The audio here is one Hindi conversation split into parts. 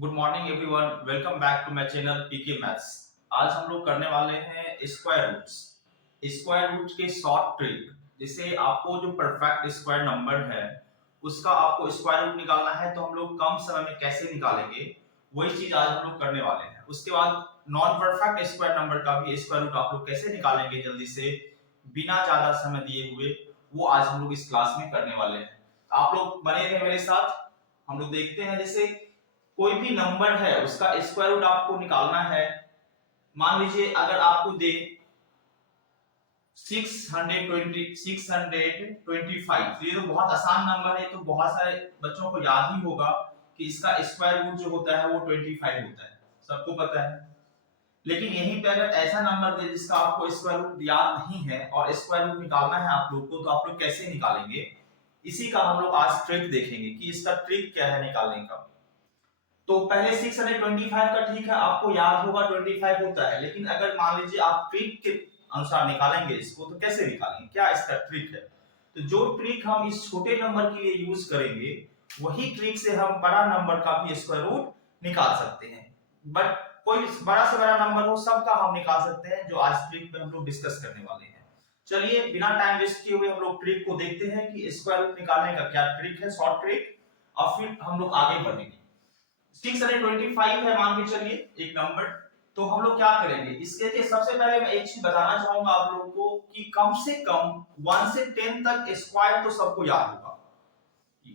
Good morning everyone, welcome back to my channel PK maths. आज हम लोग करने वाले हैं स्क्वायर रूट्स के शॉर्ट ट्रिक। जिसे आपको जो परफेक्ट स्क्वायर नंबर है उसका आपको स्क्वायर रूट निकालना है, तो हम लोग कम समय में कैसे निकालेंगे वही चीज आज हम लोग करने वाले हैं। उसके बाद नॉन परफेक्ट स्क्वायर नंबर का भी स्क्वायर रूट आप लोग कैसे निकालेंगे जल्दी से बिना ज्यादा समय दिए हुए, वो आज हम लोग इस क्लास में करने वाले हैं। आप लोग बने रहे मेरे साथ। हम लोग देखते हैं, जैसे कोई भी नंबर है उसका स्क्वायर रूट आपको निकालना है। मान लीजिए अगर आपको दे 625, तो ये तो बहुत आसान नंबर है, तो बहुत सारे बच्चों को याद ही होगा कि इसका स्क्वायर रूट जो होता है वो 25 होता है, सबको पता है। लेकिन यहीं पे अगर ऐसा नंबर दे जिसका आपको स्क्वायर रूट याद नहीं है और स्क्वायर रूट निकालना है आप लोग को, तो आप लोग कैसे निकालेंगे, इसी का हम लोग आज ट्रिक देखेंगे कि इसका ट्रिक क्या है निकालने का। तो पहले 625 का ठीक है, आपको याद होगा 25 होता है, लेकिन अगर मान लीजिए आप ट्रिक के अनुसार निकालेंगे इसको, तो कैसे निकालेंगे, क्या इसका ट्रिक है। तो जो ट्रिक हम इस छोटे नंबर के लिए यूज करेंगे वही ट्रिक से हम बड़ा नंबर का भी स्क्वायर रूट निकाल सकते हैं। बट कोई बड़ा से बड़ा नंबर हो सबका हम निकाल सकते हैं, जो आज ट्रिक में हम लोग डिस्कस करने वाले हैं। चलिए बिना टाइम वेस्ट किए हुए हम लोग ट्रिक को देखते हैं कि स्क्वायर रूट निकालने का क्या ट्रिक है, शॉर्ट ट्रिक, और फिर हम लोग आगे बढ़ेंगे। 625 है मान के चलिए एक नंबर, तो हम लोग क्या करेंगे इसके लिए। सबसे पहले मैं एक चीज बताना चाहूंगा आप लोगों को कि कम से कम 1 से 10 तक स्क्वायर तो सबको याद होगा।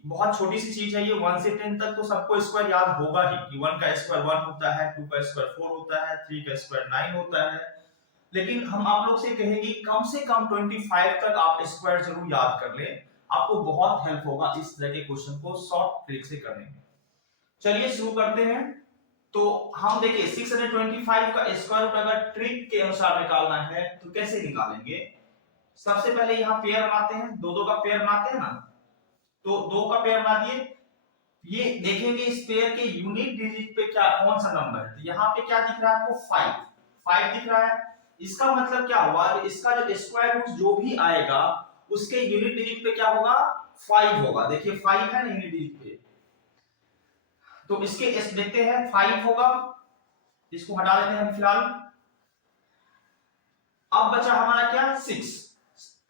बहुत छोटी सी चीज है ये, 1 से 10 तक तो सबको स्क्वायर याद होगा ही कि 1 का स्क्वायर 1 होता है, 2 का स्क्वायर 4 होता है, 3 का स्क्वायर 9 होता है। लेकिन हम आप लोग से कहेंगे कम से कम 25 तक आप स्क्वायर जरूर याद कर लें, आपको बहुत हेल्प होगा इस तरह के क्वेश्चन को शॉर्ट ट्रिक से करने में। चलिए शुरू करते हैं। तो हम देखिए 625 का स्क्वायर रूट अगर ट्रिक के अनुसार निकालना है तो कैसे निकालेंगे। सबसे पहले यहाँ पेयर बनाते हैं, दो दो का पेयर बनाते हैं ना, तो दो का पेयर बना दिए। ये देखेंगे इस पेयर के यूनिट डिजिट पे क्या कौन सा नंबर है, तो यहाँ पे क्या दिख रहा है आपको 5 दिख रहा है। इसका मतलब क्या हुआ, इसका जो स्क्वायर रूट जो भी आएगा उसके यूनिट डिजिट पे क्या होगा, 5 होगा। देखिए 5 है ना यूनिट डिजिट पे, तो इसके देखते हैं 5 होगा, इसको हटा देते हैं फिलहाल। अब बचा हमारा क्या 6।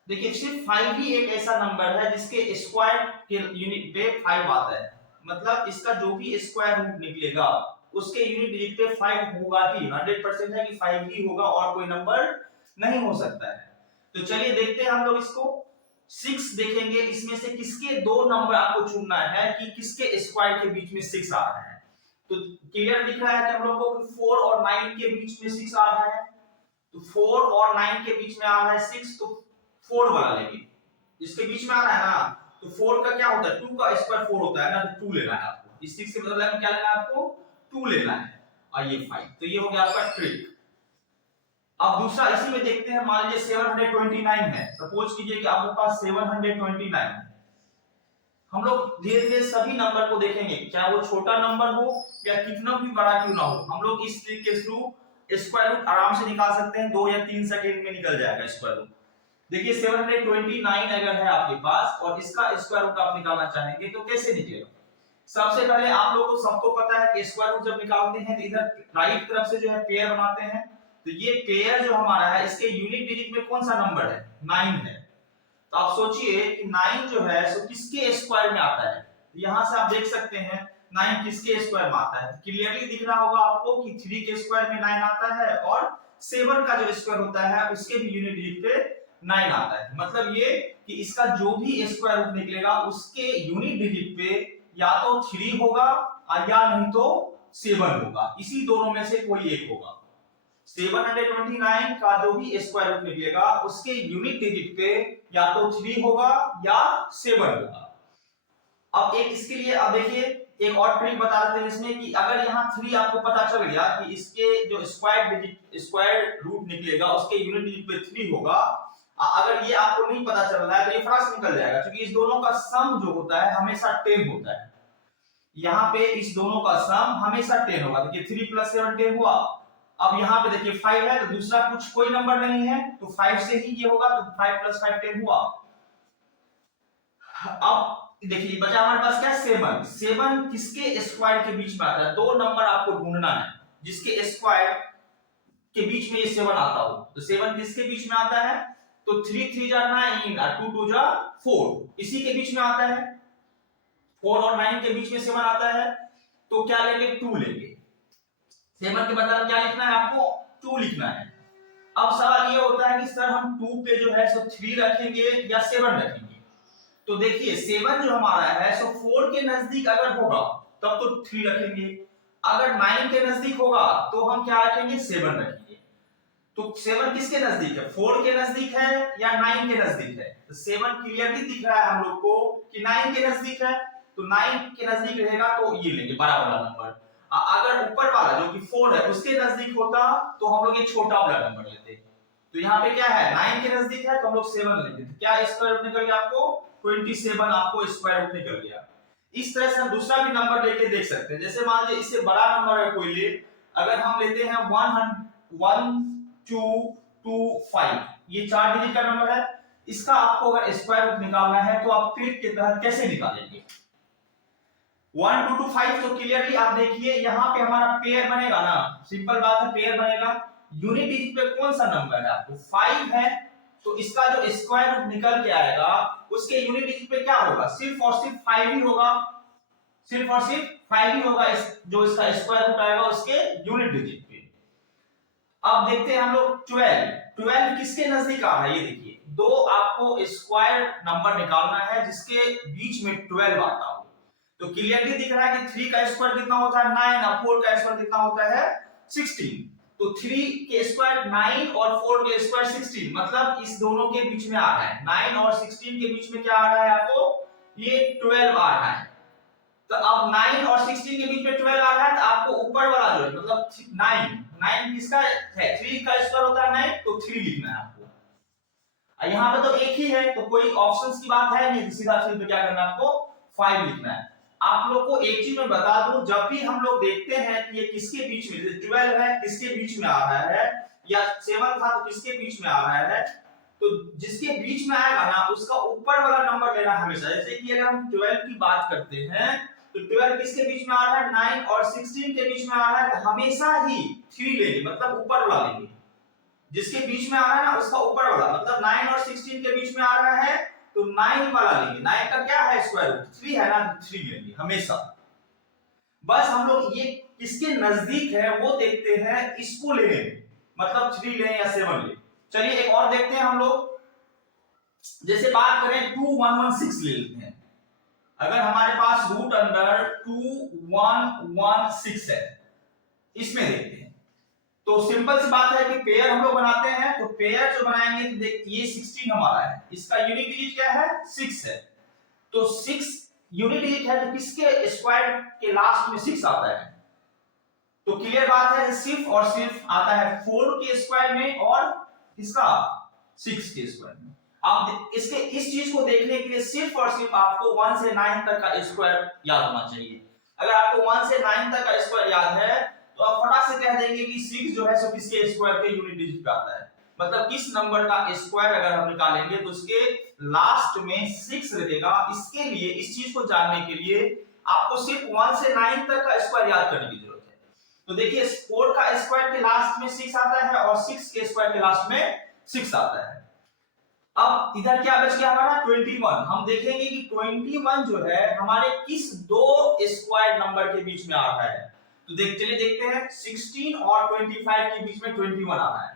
देखिए सिर्फ 5 ही एक ऐसा नंबर है जिसके स्क्वायर के यूनिट पे 5 आता है, मतलब इसका जो भी स्क्वायर रूट निकलेगा उसके यूनिट डिजिट पे 5 होगा ही, 100% है कि 5 ही होगा और कोई नंबर नहीं हो सकता है। तो चलिए देखते हैं हम लोग इसको। 6 देखेंगे, इसमें से किसके दो नंबर आपको चुनना है कि किसके स्क्वायर के बीच में 6 आ रहा है। तो क्लियर दिख रहा है कि हम लोग को 4 और 9 के बीच में 6 आ रहा है, तो 4 और 9 के बीच में आ रहा है 6, तो 4 वाला लेंगे। इसके बीच में आ रहा है ना, तो 4 का क्या होता है, 2 का स्क्वायर 4 होता है ना, तो 2 लेना है आपको। इस 6 से बदलने में क्या लेना है आपको, 2 लेना है, और ये 5। तो ये हो गया आपका ट्रिक। अब दूसरा इसी में देखते हैं, मान लीजिए 729 है, सपोज कीजिए कि आपके पास 729 है। हम लोग धीरे धीरे सभी नंबर को देखेंगे, चाहे वो छोटा नंबर हो या कितना भी बड़ा क्यों ना हो। हम लोग इस ट्रिक के थ्रू स्क्वायर रूट आराम से निकाल सकते हैं, 2 या 3 सेकंड में निकल जाएगा स्क्वायर रूट। देखिए 729 अगर है आपके पास और इसका स्क्वायर रूट आप निकालना चाहेंगे तो कैसे निकलेगा। सबसे पहले आप लोगों को सबको पता है कि स्क्वायर रूट जब निकालते हैं तो इधर राइट तरफ से जो है पेयर बनाते हैं, तो ये पेयर जो हमारा है इसके यूनिट डिजिट में कौन सा नंबर है, 9 है। तो आप सोचिए कि 9 जो है सो किसके स्क्वायर में आता है, यहां से आप देख सकते हैं 9 किसके स्क्वायर में आता है। क्लियरली दिख रहा होगा आपको कि 3 के स्क्वायर में 9 आता है और 7 का जो स्क्वायर होता है उसके भी यूनिट डिजिट पे 9 आता है। मतलब ये कि इसका जो भी स्क्वायर रूट निकलेगा उसके यूनिट डिजिट पे या तो 3 होगा या नहीं तो 7 होगा, इसी दोनों में से कोई एक होगा। 729 का जो भी स्क्वायर रूट निकलेगा उसके यूनिट डिजिट पे या तो 3 होगा या 7 होगा। अब एक इसके लिए अब देखिए एक और ट्रिक बता देते हैं इसमें, कि अगर यहाँ 3 आपको पता चल गया कि इसके जो स्क्वायर रूट निकलेगा उसके यूनिट डिजिट पे 3 होगा, अगर ये आपको नहीं पता चल रहा है तो ये फटाक से निकल जाएगा, क्योंकि इस दोनों का सम जो होता है हमेशा 10 होता है। यहाँ पे इस दोनों का सम हमेशा 10 होगा। देखिए 3 + 7 10 हुआ। अब यहाँ पे देखिए 5 है तो दूसरा कुछ कोई नंबर नहीं है, तो 5 से ही ये होगा, तो 5 + 5 10 हुआ। अब देखिए बचा हमारे पास क्या, 7। 7 किसके स्क्वायर के बीच में आता है? दो नंबर आपको ढूंढना है जिसके स्क्वायर के बीच में ये 7 आता हो। तो 7 किसके बीच में आता है? तो 3 3 जा 9 और 2 2 जा 4, इसी के बीच में आता है। 4 और 9 के बीच में 7 आता है, तो क्या लेंगे? 2 लेंगे। 7 के बदले क्या लिखना है आपको? 2 लिखना है। अब सवाल ये होता है कि सर हम 2 पे जो है सो 3 रखेंगे या 7 रखेंगे? तो देखिए 7 जो हमारा है सो 4 के नजदीक अगर होगा तब तो 3 रखेंगे, अगर 9 के नजदीक होगा तो हम क्या रखेंगे? 7 रखेंगे। तो 7 किसके नजदीक है? 4 के नजदीक है या 9 के नजदीक है? तो 7 क्लियरली दिख रहा है हम लोग को कि 9 के नजदीक है, तो 9 के नजदीक रहेगा तो ये लेंगे बड़ा वाला नंबर। अगर ऊपर वाला जो कि 4 है उसके नजदीक होता तो हम लोग ये छोटा वाला नंबर लेते। तो यहाँ पे क्या है? 9 के नजदीक है तो हम लोग 7 लेंगे। तो क्या स्क्वायर रूट निकल गया आपको? 27 आपको स्क्वायर रूट निकल गया। इस तरह से हम दूसरा भी नंबर लेके देख सकते हैं। जैसे मान लीजिए इससे बड़ा नंबर है कोई ले, अगर हम लेते हैं 1 2 2 5, ये 4 डिजिट का नंबर है, इसका आपको अगर स्क्वायर रूट निकालना है तो आप ट्रिक के तहत कैसे निकालेंगे? 1 2 2 5, तो क्लियरली आप देखिए यहाँ पे हमारा पेयर बनेगा ना, सिंपल बात है पेयर बनेगा। यूनिट डिजिट पे कौन सा नंबर है आपको? 5 है, तो इसका जो स्क्वायर रूट निकल के आएगा उसके यूनिट डिजिट पे क्या होगा? सिर्फ और सिर्फ 5 ही होगा, सिर्फ और सिर्फ 5 ही होगा जो इसका स्क्वायर रूट आएगा उसके यूनिट डिजिट पे। अब देखते हैं हम लोग 12। 12 किसके नजदीक आ रहा है? ये देखिए, दो आपको स्क्वायर नंबर निकालना है जिसके बीच में 12 आता हो। तो क्लियरली दिख रहा है कि 3 का स्क्वायर कितना होता है? 9 और 4 का स्क्वायर कितना होता है? 16। तो 3 के स्क्वायर 9 और 4 के स्क्वायर 16, मतलब इस दोनों के बीच में आ रहा है। 9 और 16 के बीच में क्या आ रहा है आपको? ये 12 आ रहा है। तो अब 9 और 16 के बीच में 12 आ रहा है, तो आपको ऊपर वाला जो है मतलब 9 किसका है? 3 का स्क्वायर होता है 9, तो 3 लिखना है आपको। यहाँ पे तो एक ही है तो कोई ऑप्शंस की बात है नहीं, सीधा सीधा पे क्या करना है आपको? 5 लिखना है। आप लोग को एक चीज मैं बता दूं, जब भी हम लोग देखते हैं कि ये किसके बीच में, जैसे 12 है किसके बीच में आ रहा है, या 7 था तो किसके बीच में आ रहा है, तो जिसके बीच में आएगा ना उसका ऊपर वाला नंबर लेना हमेशा। जैसे कि अगर हम 12 की बात करते हैं तो 12 किसके बीच में आ रहा है? 9 और 16 के बीच में आ रहा है, तो हमेशा ही 3 लेंगे, मतलब ऊपर वाला लेंगे। जिसके बीच में आ रहा है ना उसका ऊपर वाला, मतलब 9 और 16 के बीच में आ रहा है तो 9 वाला लेंगे। 9 का क्या है? स्क्वायर रूट 3 है ना, 3 लेंगे हमेशा। बस हम लोग ये किसके नजदीक है वो देखते हैं, इसको लेंगे, मतलब 3 लें या 7 लें। चलिए एक और देखते हैं हम लोग। जैसे बात करें 2116 ले लेते हैं। अगर हमारे पास रूट अंडर 2116 है, इसमें देखते हैं। तो सिंपल सी बात है कि पेयर हम लोग बनाते हैं, तो पेयर जो बनाएंगे तो देख ये 16 हमारा है, इसका यूनिट डिजिट क्या है? 6 है। तो 6 यूनिट डिजिट है तो किसके स्क्वायर के लास्ट में 6 आता है? तो क्लियर बात है, सिर्फ और सिर्फ आता है 4 के स्क्वायर में और इसका 6 के स्क्वायर में। अब इसके इस चीज को देखने के लिए सिर्फ और सिर्फ आपको 1 से 9 तक का स्क्वायर याद होना चाहिए। अगर आपको 1 से 9 तक का स्क्वायर याद है तो आप फटाक से कह देंगे कि 6 जो है सो किसके स्क्वायर के यूनिट डिजिट पे आता है, मतलब किस नंबर का स्क्वायर अगर हम निकालेंगे तो उसके लास्ट में 6 रहेगा। इसके लिए इस चीज को जानने के लिए आपको सिर्फ 1 से 9 तक का स्क्वायर याद करने की जरूरत है। तो देखिए 4 का स्क्वायर के लास्ट में 6 आता है और 6 के स्क्वायर के लास्ट में 6 आता है। अब इधर क्या बच गया हमारा? 21। हम देखेंगे कि 21 जो है हमारे किस दो स्क्वायर नंबर के बीच में आ रहा है। तो चलिए देखते हैं, 16 और 25 के बीच में 21 आ रहा है।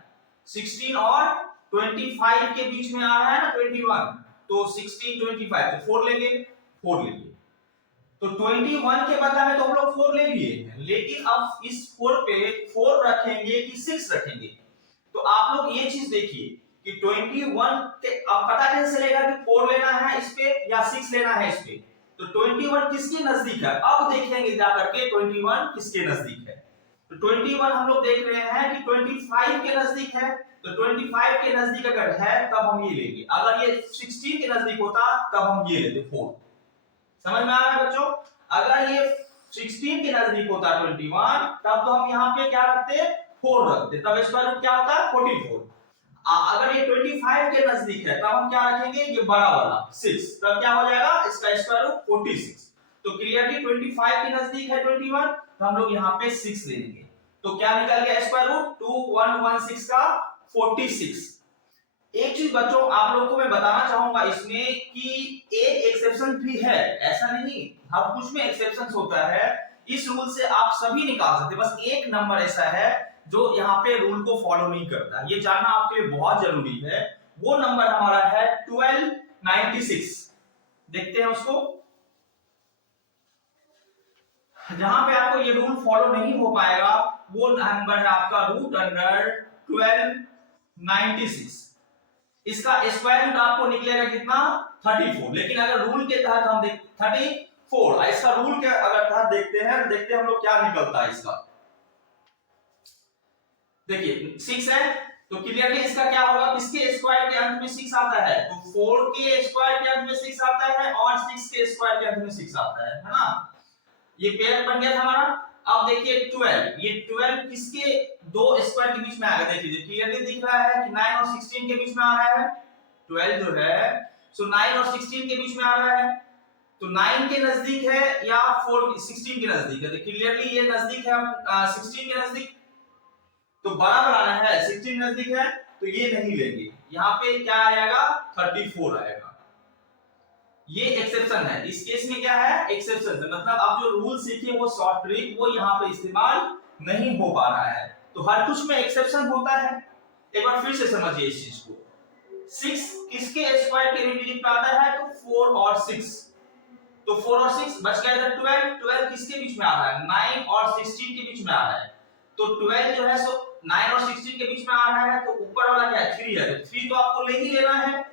16 और 25 के बीच में आ रहा है ना 21, तो 16 25 तो 4 लेंगे, 4 लेंगे। तो 21 के बदला में तो हम लोग 4 ले लिए हैं, लेकिन अब इस 4 पे 4 रखेंगे कि 6 रखेंगे? तो आप लोग ये चीज देखिए कि 21 के अब पता कैसे चलेगा कि 4 लेना है इस पे या 6 लेना है इस पे? तो 21 किसके नजदीक है, अब देखेंगे जाकर के 21 किसके नजदीक है। तो 21 हम लोग देख रहे हैं कि 25 के नजदीक है, तो 25 के नजदीक अगर है तब हम ये लेंगे, अगर ये 16 के नजदीक होता तब हम ये लेते 4। समझ में आ रहा है बच्चों? अगर ये 16 के नजदीक होता 21 तब तो हम यहाँ पे क्या रखते? 4 रखते, तब स्क्वायर रूट क्या होता है? 44। अगर ये 25 के नजदीक है तब हम क्या रखेंगे, ये बड़ा वाला 6, तब क्या हो जाएगा इसका स्क्वायर रूट 46। तो क्लियरली 25 के नजदीक है 21, तो हम लोग यहाँ पे 6 ले लेंगे। तो क्या निकल गया स्क्वायर रूट 2116 का 46। एक चीज बच्चों आप लोगों को मैं बताना चाहूंगा इसमें कि एक एक्सेप्शन भी है, ऐसा नहीं, हर कुछ में एक्सेप्शन होता है। इस रूल से आप सभी निकाल सकते, बस एक नंबर ऐसा है जो यहाँ पे रूल को फॉलो नहीं करता, ये जानना आपके लिए बहुत जरूरी है। वो नंबर हमारा है 1296। देखते हैं उसको, जहां पे आपको ये रूल फॉलो नहीं हो पाएगा वो नंबर है आपका रूट अंडर 1296। इसका स्क्वायर रूट आपको निकलेगा कितना 34, लेकिन अगर रूल के तहत हम देख 34, इसका रूल के अगर तहत देखते हैं, देखते हैं हम लोग क्या निकलता है इसका। देखिए 6 है तो क्लियरली इसका क्या होगा, किसके स्क्वायर के अंत में 6 आता है, तो 4 के स्क्वायर के अंत में 6 आता है और 6 के स्क्वायर के अंत में 6 आता है ना। ये पेयर बन गया था हमारा। अब देखिए 12, ये 12 किसके दो स्क्वायर के बीच में आ गया, देखिए क्लियरली दिख रहा है कि 9 और 16 के बीच में आ रहा है। 12 जो है सो 9 और 16 के बीच में आ रहा है, तो 9 के नजदीक है या 16 के नजदीक है, तो क्लियरली ये नजदीक है 16 के नजदीक, तो बड़ा बनाना है 16 नजदीक है तो ये नहीं लेंगे, यहाँ पे क्या आएगा 34 आएगा। ये एक्सेप्शन है, इस केस में क्या है एक्सेप्शन है, मतलब आप जो रूल सीखे वो शॉर्ट ट्रिक वो यहाँ पे इस्तेमाल नहीं हो पा रहा है। तो हर कुछ में एक्सेप्शन होता है, एक बार फिर से समझिए इस चीज को। 6 किसके स्क्वायर के डिजिट पे आता है, तो 4 और 6, तो 4 और 6 बच गया इधर 12, 12 किसके बीच में आ रहा है 9 और 16 के बीच में आ रहा है, तो 12 जो है सो 9 और 16 के बीच में आ रहा है, तो ऊपर वाला क्या है 3 है, तो 3 तो आपको ले ही लेना है,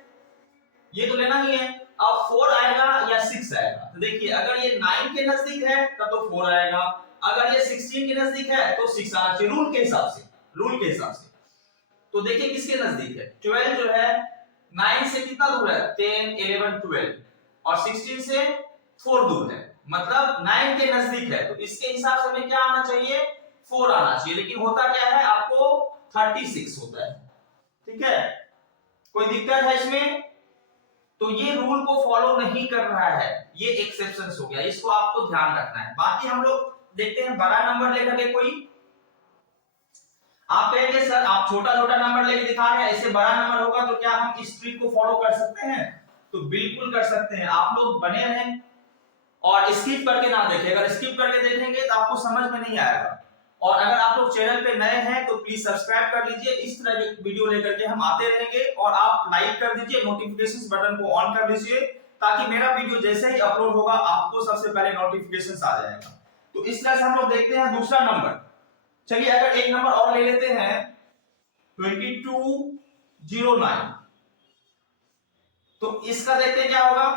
ये तो लेना ही है। अब 4 आएगा या 6 आएगा, तो देखिए अगर ये 9 के नजदीक है तब तो 4 आएगा, अगर ये 16 के नजदीक है तो 6 आना चाहिए रूल के हिसाब से, रूल के हिसाब से। तो देखिए किसके नजदीक है 12 जो है 9 से कितना दूर है 10 11 12 और 16 से 4 दूर है, मतलब 9 के नजदीक है, तो इसके हिसाब से हमें क्या आना चाहिए 4 आना चाहिए, लेकिन होता क्या है आपको 36 होता है। ठीक है, कोई दिक्कत है इसमें, तो ये रूल को फॉलो नहीं कर रहा है, ये एक्सेप्शंस हो गया, इसको आपको ध्यान रखना है। बाकी हम लोग देखते हैं बड़ा नंबर लेकर के, कोई आप कहेंगे सर आप छोटा छोटा नंबर लेके दिखा रहे हैं, इससे बड़ा नंबर होगा तो क्या हम इस ट्रिक को फॉलो कर सकते हैं, तो बिल्कुल कर सकते हैं। आप लोग बने रहें और स्किप करके ना देखें, अगर स्किप करके देखेंगे तो आपको समझ में नहीं आएगा। और अगर आप लोग चैनल पे नए हैं तो प्लीज सब्सक्राइब कर लीजिए, इस तरह के वीडियो लेकर के हम आते रहेंगे, और आप लाइक कर दीजिए, नोटिफिकेशंस बटन को ऑन कर दीजिए, ताकि मेरा वीडियो जैसे ही अपलोड होगा आपको सबसे पहले नोटिफिकेशंस आ जाएगा। तो इस तरह से हम लोग देखते हैं दूसरा नंबर। चलिए अगर एक नंबर और ले लेते हैं 2209, तो इसका देखते हैं क्या होगा,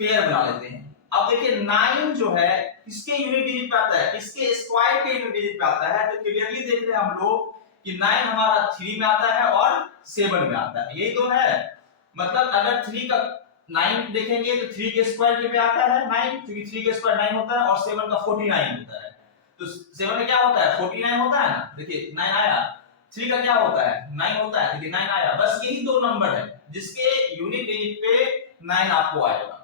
पेयर बना लेते हैं। अब देखिए 9 जो है किसके यूनिट डिजिट पे आता है, किसके स्क्वायर के यूनिट डिजिट पे आता है, तो क्लियरली देख रहे हैं हम लोग कि 9 हमारा 3 में आता है और 7 में आता है, यही तो है। मतलब अगर 3 का 9 देखेंगे तो 3 के स्क्वायर के पे आता है 9, क्योंकि 3 के स्क्वायर 9 होता है और 7 का 49 होता है, तो 7 में क्या होता है 49 होता है ना, देखिए 9 आया, 3 का क्या होता है 9 होता है, देखिए 9 आया, बस यही दो नंबर है जिसके यूनिट डिजिट पे 9 आपको आएगा।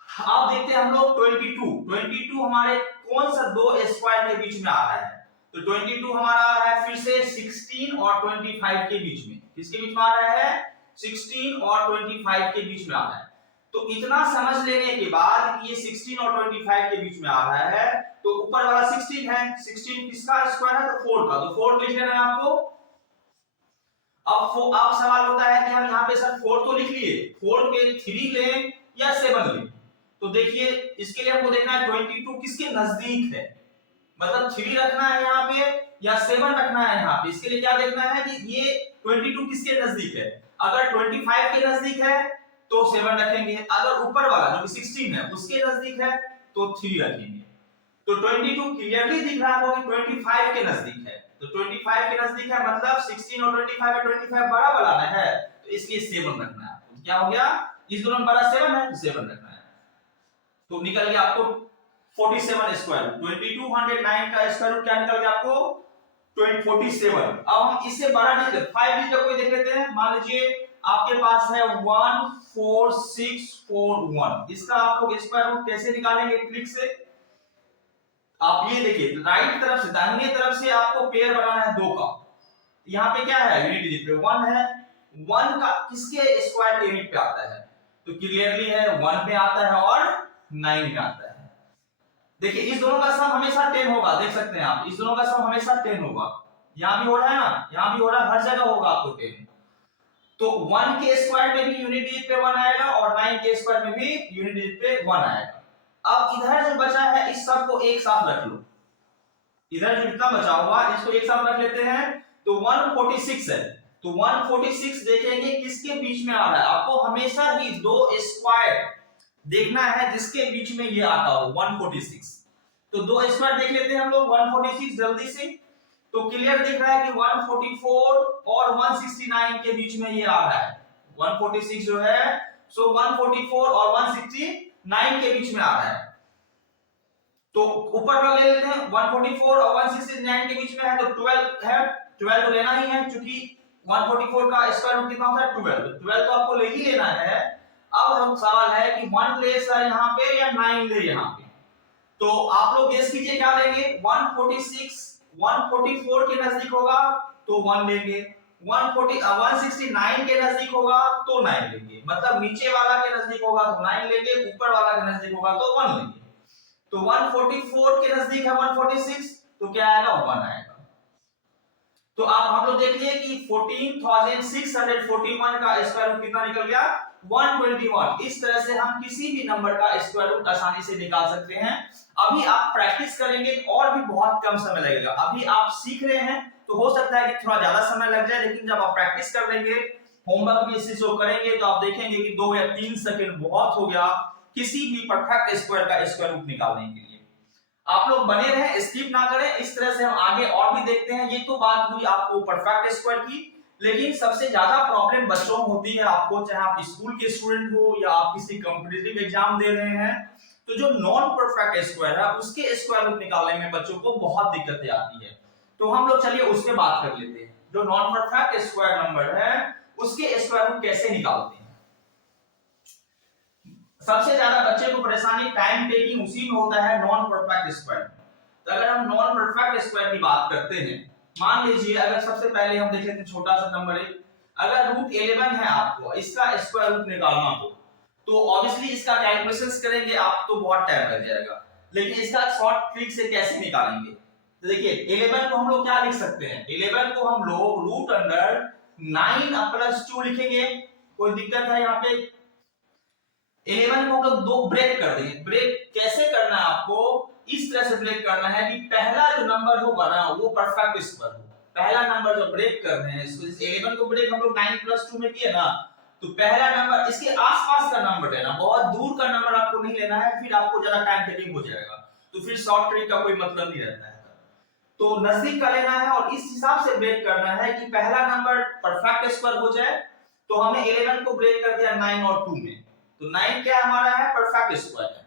अब देखते हैं हम लोग 22 हमारे कौन सा दो स्क्वायर के बीच में आ रहा है, तो 22 हमारा आ रहा है फिर से 16 और 25 के बीच में, किसके बीच में आ रहा है 16 और 25 के बीच में आ रहा है। तो इतना समझ लेने के बाद कि ये 16 और 25 के बीच में आ रहा है, तो ऊपर वाला 16 है, 16 किसका स्क्वायर है तो 4 का, तो 4 लिख लेना है आपको। अब सवाल होता है कि हम यहाँ पे सर 4 तो लिख लिए, 4 के 3 लें या 7 लें, तो देखिए इसके लिए हमको देखना है 22 किसके नजदीक है, मतलब 3 रखना है यहाँ पे या 7 रखना है यहाँ पे, इसके लिए क्या देखना है कि ये 22 किसके नजदीक है, अगर 25 के नजदीक है तो 7 रखेंगे, अगर ऊपर वाला जो कि 16 है उसके नजदीक है तो 3 रखेंगे। तो 22 क्लियरली दिख रहा है कि 25 के नजदीक है, तो 25 के नजदीक है मतलब 16 और 25 में 25 बड़ा बनाना है, तो इसलिए 7 रखना है आपको। क्या हो गया, इस दोनों में बड़ा 7 है तो 7 रखना है, तो निकल गया आपको 47 स्क्वायर रूट। 2209 का स्क्वायर रूट क्या निकल गया आपको 47। अब हम इससे बड़ा डिजिट 5 डिजिट कोई देख लेते हैं। मान लीजिए आपके पास है 14641, इसका आप लोग स्क्वायर रूट कैसे निकालेंगे ट्रिक से? आप ये देखिए राइट तरफ से दाहिने तरफ से आपको पेयर बनाना है 2 का। यहाँ पे क्या है यूनिट डिजिट पे 1 है, 1 का किसके स्क्वायर के यूनिट पे आता है? तो क्लियरली है 1 पे आता है और 9 पे आता है। देखिए इस दोनों का सम हमेशा 10 होगा, देख सकते हैं आप, इस दोनों का सम हमेशा 10 होगा। यहां भी हो रहा है ना, यहां भी हो रहा है, हर जगह होगा आपको 10। तो 1 के स्क्वायर में भी यूनिट डिजिट पे 1 आएगा और 9 के स्क्वायर में भी यूनिट डिजिट पे 1 आएगा। अब इधर जो बचा है इस सब को एक साथ रख लो, इधर जो इतना बचा हुआ इसको एक साथ रख लेते हैं। तो 146 है, तो 146 देखेंगे किसके बीच में आ रहा है? आपको हमेशा ही 2 स्क्वायर देखना है जिसके बीच में ये आता हो 146। तो 2 स्क्वायर देख लेते हैं हम लोग 146 जल्दी से। तो क्लियर दिख रहा है कि 144 और 169 के बीच में ये आ रहा है 146 जो है, सो 144 और 169 के बीच में आ रहा है। तो ऊपर वाला ले लेते हैं 144 और 169 के बीच में है, तो 12 है, 12 तो लेना ही है क्योंकि 144 का स्क्वायर रूट कितना होता है 12, तो 12 तो आपको ले ही लेना है। अब हम सवाल है कि 1 ले सर यहाँ पे या 9 ले यहाँ पे? तो आप लोग गेस कीजिए क्या लेंगे? 146 144 के नजदीक होगा तो 1 लेंगे, 169 के नजदीक होगा तो 9 लेंगे, मतलब नीचे वाला के नजदीक होगा तो 9 लेंगे, ऊपर वाला के नजदीक होगा तो 1 लेंगे। तो 144 के नजदीक है 146, तो क्या आएगा 1 आएगा। तो आप हम लोग देखिए कि 14641 का स्क्वायर रूट कितना निकल गया 121। इस तरह से हम किसी भी नंबर का स्क्वायर रूट आसानी से निकाल सकते हैं। अभी आप प्रैक्टिस करेंगे और भी बहुत कम समय लगेगा, अभी आप सीख रहे हैं तो हो सकता है कि थोड़ा ज्यादा समय लग जाए, लेकिन जब आप प्रैक्टिस कर लेंगे, होमवर्क भी इसी से करेंगे, तो आप देखेंगे कि 2 या 3 सेकंड बहुत हो गया किसी भी परफेक्ट स्क्वायर का स्क्वायर रूट निकालने के लिए। आप लोग बने रहें, स्किप ना करें, इस तरह से हम आगे और भी देखते हैं। ये तो बात हुई आपको परफेक्ट स्क्वायर की, लेकिन सबसे ज्यादा प्रॉब्लम बच्चों होती है आपको, चाहे आप स्कूल के स्टूडेंट हो या आप किसी कॉम्पिटिटिव एग्जाम दे रहे हैं, तो जो नॉन परफेक्ट स्क्वायर है उसके स्क्वायर रूट निकालने में बच्चों को बहुत दिक्कतें आती है। तो हम लोग चलिए उस पे बात कर लेते हैं, जो नॉन परफेक्ट स्क्वायर नंबर है उसके स्क्वायर रूट कैसे निकालते हैं। सबसे ज्यादा बच्चे को परेशानी टाइम टेकिंग उसी में होता है नॉन परफेक्ट स्क्वायर। तो अगर हम नॉन परफेक्ट स्क्वायर की बात करते हैं, मान लीजिए अगर सबसे पहले हम देख लेते हैं छोटा सा नंबर 1, अगर रूट 11 है आपको इसका स्क्वायर रूट निकालना हो, तो ऑब्वियसली इसका कैलकुलेशंस करेंगे आप तो बहुत टाइम लग जाएगा, लेकिन इसका शॉर्ट ट्रिक से कैसे निकालेंगे? तो देखिए 11 को हम लोग क्या लिख सकते हैं, 11 को हम लोग रूट अंडर 9 प्लस 2 लिखेंगे। कोई दिक्कत है यहाँ पे? 11 को हम लोग 2 ब्रेक कर देंगे। ब्रेक कैसे करना है आपको? इस तरह से ब्रेक करना है कि पहला जो नंबर होगा ना वो परफेक्ट स्क्वायर हो। पहला नंबर जो ब्रेक कर रहे हैं इसको, इस 11 को ब्रेक हम लोग 9 प्लस 2 में किए ना, तो पहला नंबर इसके आसपास का नंबर लेना, बहुत दूर का नंबर आपको नहीं लेना है, फिर आपको ज्यादा टाइम टेकिंग हो जाएगा, तो फिर शॉर्ट ट्रिक का कोई मतलब नहीं रहता है। तो नजदीक का लेना है और इस हिसाब से ब्रेक करना है कि पहला नंबर परफेक्ट स्क्वायर हो जाए। तो हमने 11 को ब्रेक कर दिया 9 और 2 में, तो 9 क्या हमारा है परफेक्ट स्क्वायर है।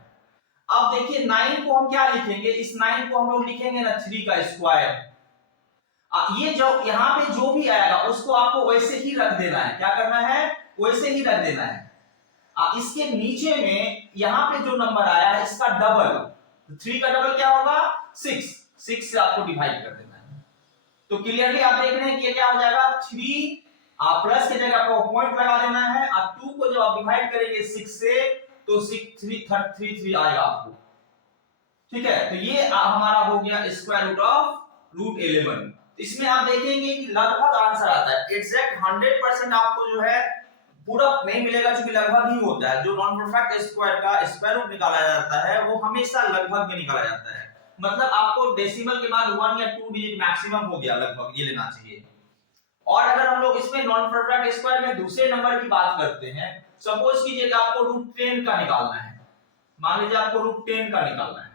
अब देखिए 9 को हम क्या लिखेंगे, इस 9 को हम लोग लिखेंगे ना 3 का स्क्वायर। ये जो यहाँ पे जो भी आएगा उसको आपको वैसे ही रख देना है, क्या करना है वैसे ही रख देना है। इसके नीचे में यहाँ पे जो नंबर आया है इसका डबल, 3 का डबल क्या होगा 6, 6 से आपको डिवाइड कर देना है। तो क्लियरली आप देख रहे हैं कि ये क्या हो जाएगा 3, आप प्लस की जगह आपको पॉइंट लगा देना है, और 2 को जब आप डिवाइड करेंगे 6 से तो 3 आएगा आपको, ठीक है। तो ये हमारा हो गया स्क्वायर रूट ऑफ रूट 11। इसमें आप देखेंगे कि लगभग आंसर आता है, एग्जैक्ट 100% आपको जो है पूरा नहीं मिलेगा, क्योंकि लगभग ही होता है। जो नॉन परफेक्ट स्क्वायर का स्क्वायर रूट निकाला जाता है वो हमेशा लगभग में निकाला जाता है, मतलब आपको डेसिमल के बाद 1 या 2 डिजिट मैक्सिमम हो गया लगभग, ये लेना चाहिए। और अगर हम लोग इसमें नॉन परफेक्ट स्क्वायर में दूसरे नंबर की बात करते हैं, सपोज कीजिए कि आपको रूट 10 का निकालना है, मान लीजिए आपको रूट 10 का निकालना है,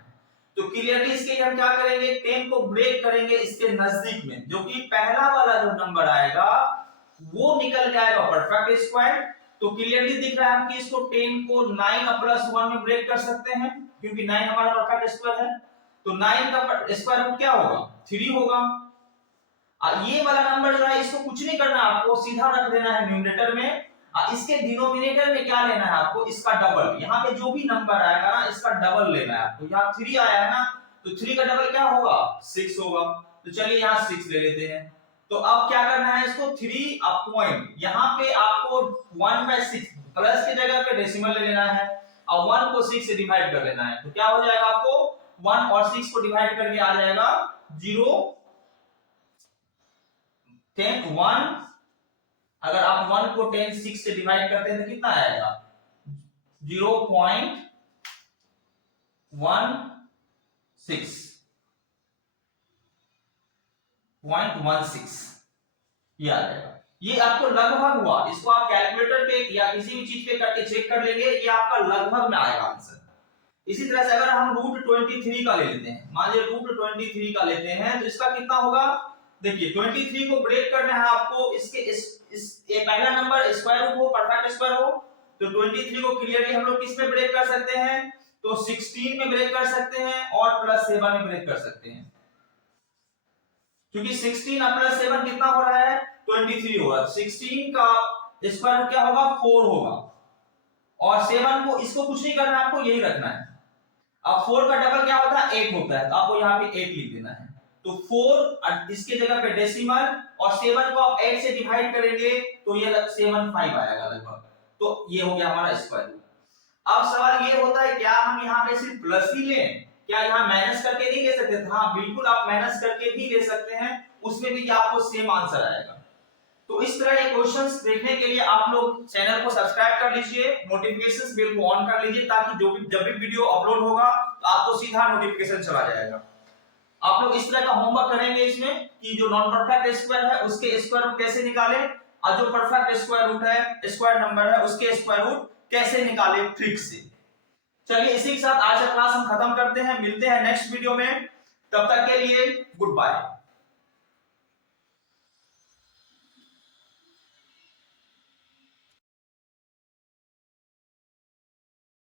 तो क्लियरली इसके लिए हम क्या करेंगे 10 को ब्रेक करेंगे इसके नजदीक में, जो कि पहला वाला जो नंबर आएगा वो निकल के आएगा परफेक्ट स्क्वायर। तो क्लियरली दिख रहा है कि इसको 10 को 9 प्लस 1 में ब्रेक कर सकते हैं, क्योंकि 9 हमारा परफेक्ट स्क्वायर है। तो 9 का स्क्वायर रूट क्या होगा 3 होगा, ये वाला नंबर जो है इसको कुछ नहीं करना, आपको सीधा रख देना है न्यूमरेटर में। इसके डिनोमिनेटर में क्या लेना है आपको, इसका डबल। यहाँ पे जो भी नंबर आएगा ना इसका डबल लेना है आपको। यहाँ 3 आया है ना, तो 3 का डबल क्या होगा, 6 होगा। तो चलिए यहाँ 6 ले लेते हैं। तो अब क्या करना है इसको, 3 पॉइंट, यहाँ पे आपको 1/6 प्लस के जगह पे डेसिमल ले लेना है और 1 को 6 से डिवाइड कर लेना है। तो क्या हो जाएगा आपको, 1 और 6 को डिवाइड करके आ जाएगा 0 10 1। अगर आप 1 को 10 6 से डिवाइड करते हैं तो कितना आएगा, 0.16 ये आ जाएगा। ये आपको लगभग हुआ, इसको आप कैलकुलेटर पे या किसी भी चीज पे करके चेक कर लेंगे, ये आपका लगभग में आएगा आंसर। इसी तरह से अगर हम √23 का ले लेते हैं, मान लीजिए √23 का लेते हैं, तो इसका कितना होगा, देखिए 23 को ब्रेक करना है आपको, इसके ये पहला नंबर स्क्वायर रूट हो, परफेक्ट स्क्वायर हो, तो 23 को क्लियरली हम लोग किस में ब्रेक कर सकते हैं, तो 16 में ब्रेक कर सकते हैं और +7 में ब्रेक कर सकते हैं। क्योंकि 16 और +7 कितना हो रहा है, 23 होगा। 16 का स्क्वायर रूट क्या होगा, 4 होगा, और 7 को इसको कुछ नहीं करना, आपको यही रखना है। अब 4 का डबल क्या होता है, 8 होता है, तो आपको यहाँ पे 8 लिख देना है। तो 4 इसके जगह पे डेसिमल, और 7 को आप 8 से डिवाइड करेंगे तो ये 75 आएगा लगभग। तो ये हो गया हमारा स्क्वायर रूट। अब सवाल ये होता है, क्या हम यहाँ पे सिर्फ प्लस ही लें, क्या यहाँ माइनस करके नहीं ले सकते? हाँ बिल्कुल, आप माइनस करके भी ले सकते हैं, उसमें भी आपको सेम आंसर आएगा। तो इस तरह के क्वेश्चंस देखने के लिए आप लोग चैनल को सब्सक्राइब कर लीजिए, नोटिफिकेशंस बेल को ऑन कर लीजिए, ताकि जब भी वीडियो अपलोड होगा तो आपको सीधा नोटिफिकेशन चला जाएगा। आप लोग इस तरह का होमवर्क करेंगे इसमें कि जो नॉन परफेक्ट स्क्वायर है उसके स्क्वायर रूट कैसे निकालें, और जो परफेक्ट स्क्वायर रूट है, स्क्वायर नंबर है, उसके स्क्वायर रूट कैसे निकालें ट्रिक से। चलिए इसी के साथ आज का क्लास हम खत्म करते हैं, मिलते हैं नेक्स्ट वीडियो में, तब तक के लिए गुड बाय।